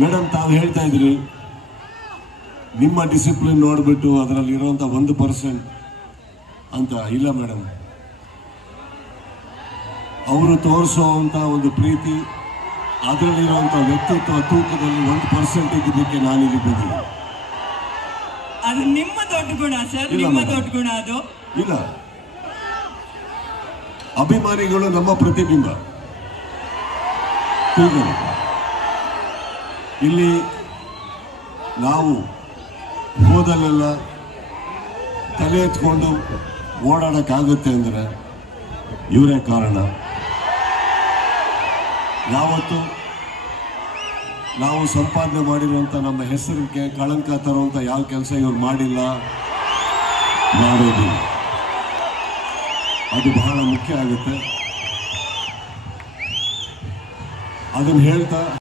Madam ತಾವು ಹೇಳ್ತಾ ಇದ್ರಿ ನಿಮ್ಮ ಡಿಸಿಪ್ಲಿನ್ ನೋಡಿಬಿಟ್ಟು ಅದರಲ್ಲಿರುವಂಥ 1% ಅಂತ. ಇಲ್ಲ ಮೇಡಮ್, ಅವರು ತೋರಿಸುವಂಥ ಒಂದು ಪ್ರೀತಿ, ಅದರಲ್ಲಿರುವಂಥ ವ್ಯಕ್ತಿತ್ವ ತೂಕದಲ್ಲಿ 1% ಇದ್ದಕ್ಕೆ ನಾನಿಲ್ಲಿ ಬಂದಿದ್ದೆ. ಅದು ನಿಮ್ಮ ದೊಡ್ಡ ಗುಣ ಸರ್, ನಿಮ್ಮ ದೊಡ್ಡ ಗುಣ ಅದು. ಇಲ್ಲ, ಅಭಿಮಾನಿಗಳು ನಮ್ಮ ಪ್ರತಿಬಿಂಬ. ಇಲ್ಲಿ ನಾವು ಹೋದಲ್ಲೆಲ್ಲ ತಲೆ ಎತ್ಕೊಂಡು ಓಡಾಡಕ್ಕಾಗುತ್ತೆ ಅಂದರೆ ಇವರೇ ಕಾರಣ. ಯಾವತ್ತು ನಾವು ಸಂಪಾದನೆ ಮಾಡಿರುವಂಥ ನಮ್ಮ ಹೆಸರಿಗೆ ಕಳಂಕ ತರುವಂಥ ಯಾವ ಕೆಲಸ ಇವ್ರು ಮಾಡಿಲ್ಲ, ಮಾಡೋದಿಲ್ಲ. ಅದು ಬಹಳ ಮುಖ್ಯ ಆಗುತ್ತೆ. ಅದನ್ನು ಹೇಳ್ತಾ